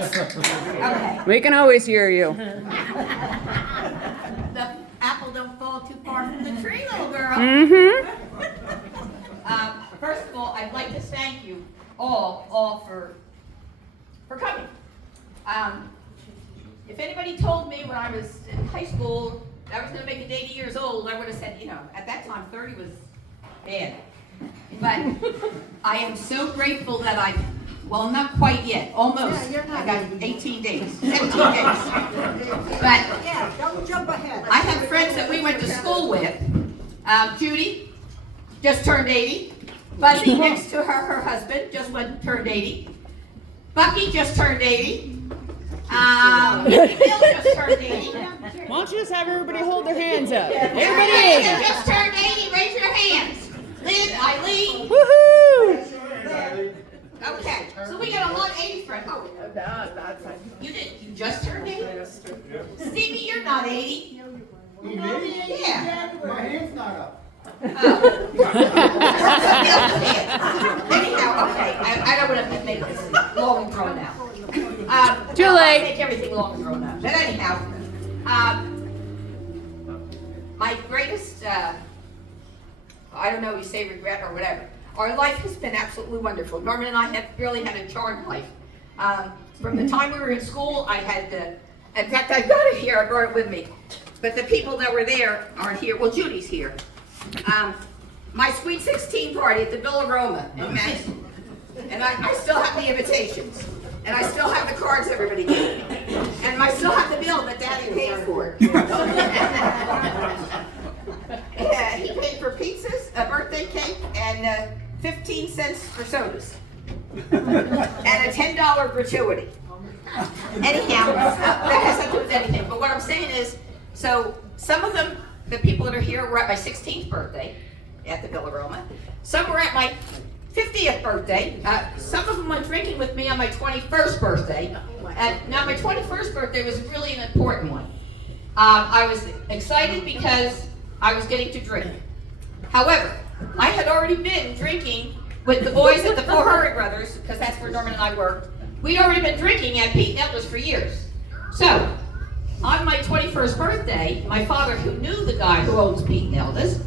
Okay. We can always hear you. The apple don't fall too far from the tree, little girl. Mm-hmm. First of all, I'd like to thank you all for coming. If anybody told me when I was in high school that I was going to make it 80 years old, I would have said, at that time 30 was bad. But I am so grateful that well, not quite yet, almost. I got 18 days, 17 days. But Yeah, don't jump ahead. I have friends that we went to school with. Judy just turned 80. Buzzy next to her husband, just turned 80. Bucky just turned 80. Bill just turned 80. Why don't you just have everybody hold their hands up? Everybody Everybody that in. just turned 80, raise your hands. Lynn, Eileen. Woohoo! Okay, so we got a lot of 80 friends. Oh, you just turned 80? Stevie, you're not 80. Me? Yeah. My hand's not up. Anyhow, okay, I don't want to make this long and drawn out. Too I late. make everything long and drawn out. But anyhow, my greatest, I don't know, you say regret or whatever. Our life has been absolutely wonderful. Norman and I have really had a charmed life. From the time we were in school, I had in fact, I've got it here, I brought it with me. But the people that were there aren't here. Well, Judy's here. My Sweet 16 party at the Villa Roma in Madison. And I still have the invitations. And I still have the cards everybody gave me. And I still have the bill that Daddy paid for. Yeah, he paid for pizzas, a birthday cake, and 15 cents for sodas. And a $10 gratuity. Anyhow, that has nothing to do with anything. But what I'm saying is, so some of them, the people that are here, were at my 16th birthday at the Villa Roma. Some were at my 50th birthday. Some of them went drinking with me on my 21st birthday. And now my 21st birthday was really an important one. I was excited because I was getting to drink. However, I had already been drinking with the boys at the Four Hurry Brothers, because that's where Norman and I worked. We'd already been drinking at Pete Nelda's for years. So, on my 21st birthday, my father, who knew the guy who owns Pete Nelda's,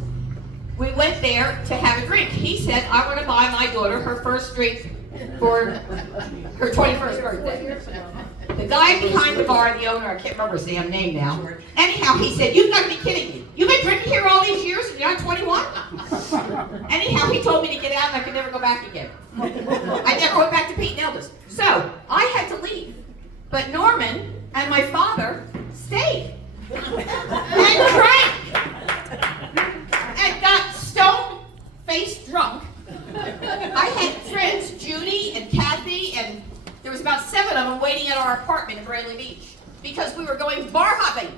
we went there to have a drink. He said, I want to buy my daughter her first drink for her 21st birthday. The guy behind the bar, the owner, I can't remember his damn name now. Anyhow, he said, you've got to be kidding me. You've been drinking here all these years and you're not 21? Anyhow, he told me to get out and I could never go back again. I never went back to Pete Nelda's. So, I had to leave. But Norman and my father stayed. And drank. And got stone-faced drunk. I had friends, Judy and Kathy, and there was about 7 of them waiting at our apartment in Brayley Beach because we were going bar hopping.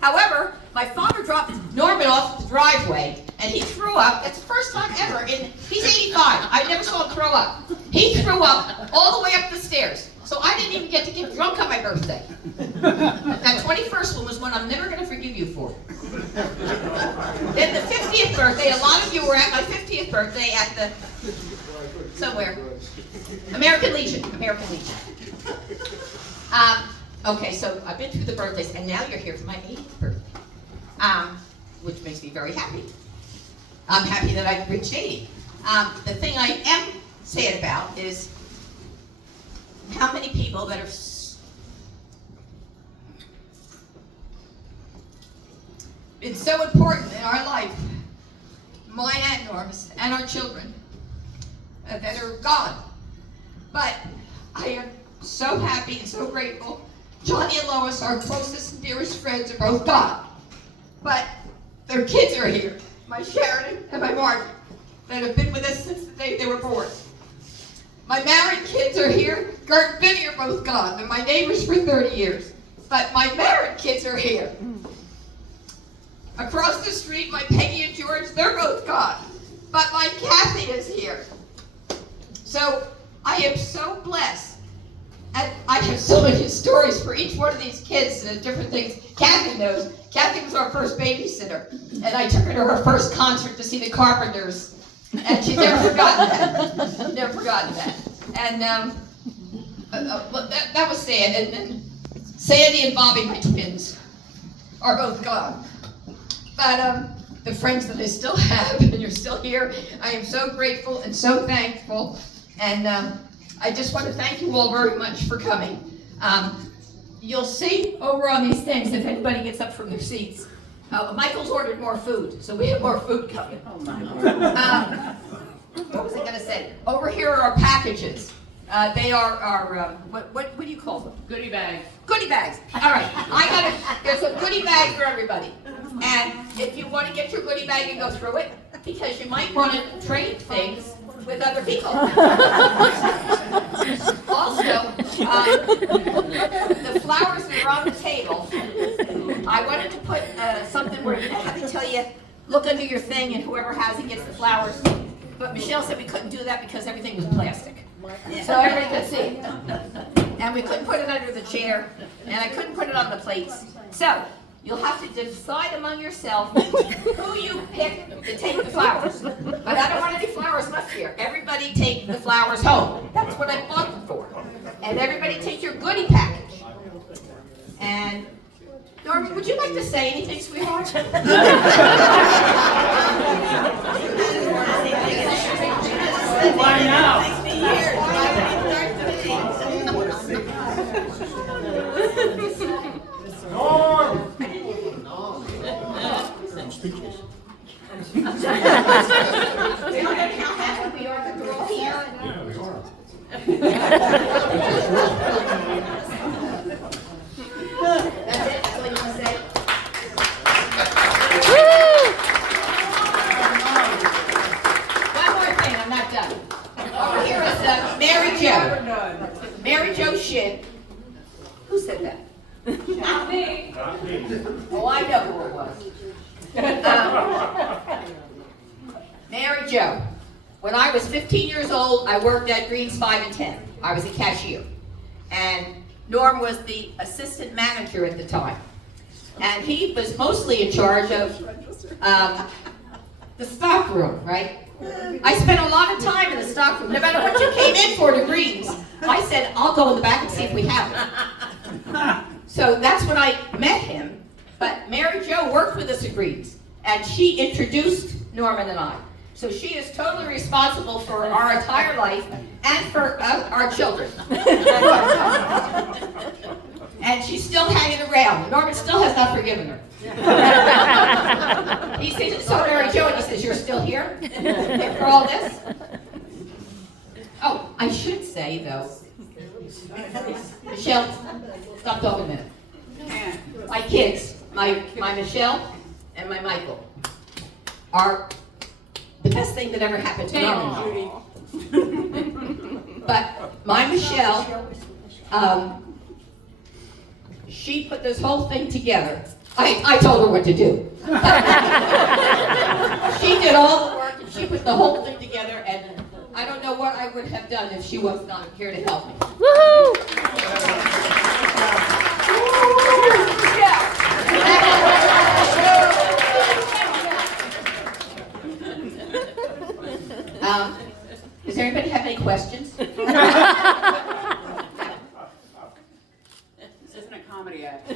However, my father dropped Norman off the driveway and he threw up. That's the first time ever. He's 85. I never saw him throw up. He threw up all the way up the stairs. So I didn't even get to get drunk on my birthday. That 21st one was one I'm never going to forgive you for. Then the 50th birthday, a lot of you were at my 50th birthday at the, somewhere, American Legion. Okay, so I've been through the birthdays, and now you're here for my 80th birthday, which makes me very happy. I'm happy that I've reached 80. The thing I am sad about is how many people that have been so important in our life, mine and Norm's, and our children, that are gone. But I am so happy and so grateful. Johnny and Lois, our closest and dearest friends, are both gone. But their kids are here, my Sharon and my Margaret, that have been with us since the day they were born. My married kids are here. Gert and Vinny are both gone. They're my neighbors for 30 years. But my married kids are here. Across the street, my Peggy and George, they're both gone. But my Kathy is here. So I am so blessed. And I have so many stories for each one of these kids, different things. Kathy knows. Kathy was our first babysitter. And I took her to her first concert to see the Carpenters. And she's never forgotten that. Never forgotten that. And But that was sad. And then Sandy and Bobby, my twins, are both gone. But the friends that I still have, and you're still here, I am so grateful and so thankful. And I just want to thank you all very much for coming. You'll see over on these things, if anybody gets up from their seats, Michael's ordered more food, so we have more food coming. What was I going to say? Over here are our packages. They are our, what do you call them? Goodie bags. Goodie bags. All right, there's a goodie bag for everybody. And if you want to get your goodie bag and go through it, because you might want to trade things with other people. Also, the flowers that are on the table, I wanted to put something where, you know how they tell you, look under your thing and whoever has it gets the flowers. But Michelle said we couldn't do that because everything was plastic. So everybody could see it. And we couldn't put it under the chair, and I couldn't put it on the plates. So you'll have to decide among yourself who you pick to take the flowers. But I don't want any flowers left here. Everybody take the flowers home. That's what I bought them for. And everybody take your goodie package. And Norman, would you like to say anything, sweetheart? Why now? Norm! I'm speechless. We are the girl here. Yeah, we are. That's it? That's all you want to say? One more thing, I'm not done. Over here is Mary Jo. Mary Jo Shin. Who said that? Not me. Oh, I know who it was. Mary Jo. When I was 15 years old, I worked at Greens 5 and 10. I was a cashier. And Norm was the assistant manager at the time. And he was mostly in charge of the stock room, right? I spent a lot of time in the stock room. No matter what you came in for to Greens, I said, I'll go in the back and see if we have it. So that's when I met him. But Mary Jo worked with us at Greens, and she introduced Norman and I. So she is totally responsible for our entire life and for our children. And she's still hanging around. Norman still has not forgiven her. He says, so Mary Jo, and he says, you're still here after all this? Oh, I should say though, Michelle, stop talking a minute. My kids, my Michelle and my Michael, are the best thing that ever happened to Norman. But my Michelle, she put this whole thing together. I told her what to do. She did all the work and she put the whole thing together, and I don't know what I would have done if she was not here to help me. Woohoo! Does anybody have any questions? This isn't a comedy act.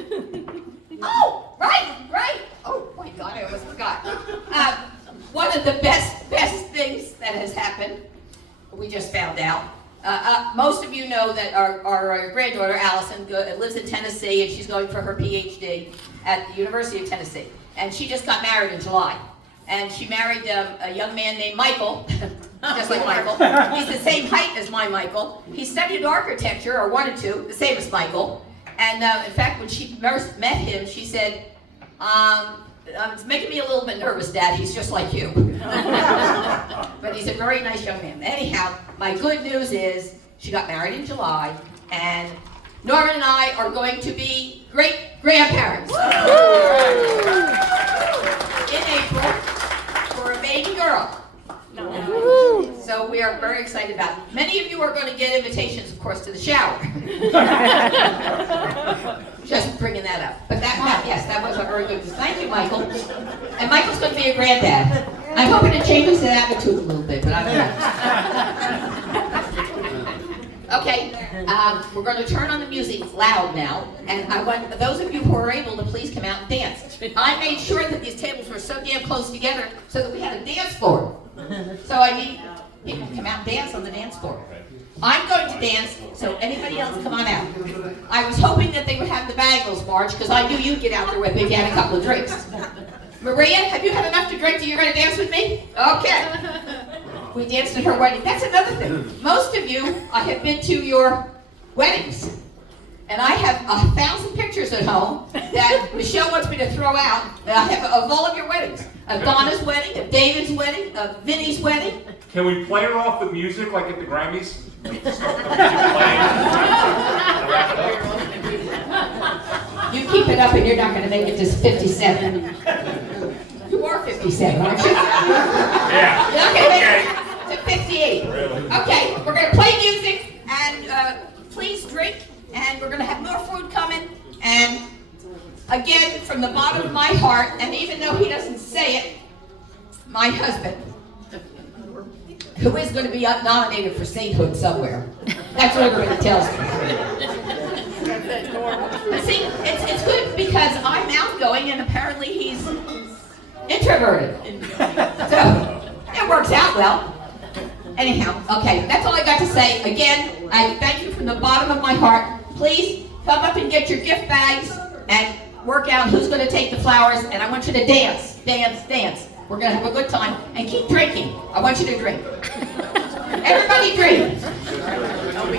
Oh, right. Oh my God, I almost forgot. One of the best things that has happened, we just found out. Most of you know that our granddaughter, Allison, lives in Tennessee, and she's going for her PhD at the University of Tennessee. And she just got married in July. And she married a young man named Michael, just like Michael. He's the same height as my Michael. He studied architecture, or wanted to, the same as Michael. And in fact, when she first met him, she said, it's making me a little bit nervous, Dad. He's just like you. But he's a very nice young man. Anyhow, my good news is she got married in July, and Norman and I are going to be great-grandparents in April for a baby girl. So we are very excited about it. Many of you are going to get invitations, of course, to the shower. Just bringing that up. But yes, that was a very good news. Thank you, Michael. And Michael's going to be a granddad. I'm hoping to change his attitude a little bit, but I don't know. Okay, we're going to turn on the music loud now, and I want those of you who are able to please come out and dance. I made sure that these tables were so damn close together so that we had a dance floor. So I need people to come out and dance on the dance floor. I'm going to dance, so anybody else come on out. I was hoping that they would have the bangles, Marge, because I knew you'd get out there with me if you had a couple of drinks. Maria, have you had enough to drink that you're going to dance with me? Okay. We danced at her wedding. That's another thing. Most of you, I have been to your weddings. And I have 1,000 pictures at home that Michelle wants me to throw out. That I have of all of your weddings. Of Donna's wedding, of David's wedding, of Vinny's wedding. Can we play her off with music like at the Grammys? You keep it up and you're not going to make it to 57. You are 57, aren't you? Yeah. You're not going to make it to 58. Okay, we're going to play music and please drink. And we're going to have more food coming. And again, from the bottom of my heart, and even though he doesn't say it, my husband, who is going to be nominated for sainthood somewhere. That's what everybody tells me. But see, it's good because I'm outgoing and apparently he's introverted. So it works out well. Anyhow, okay, that's all I got to say. Again, I thank you from the bottom of my heart. Please come up and get your gift bags and work out who's going to take the flowers. And I want you to dance, dance, dance. We're going to have a good time. And keep drinking. I want you to drink. Everybody drink.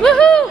Woohoo!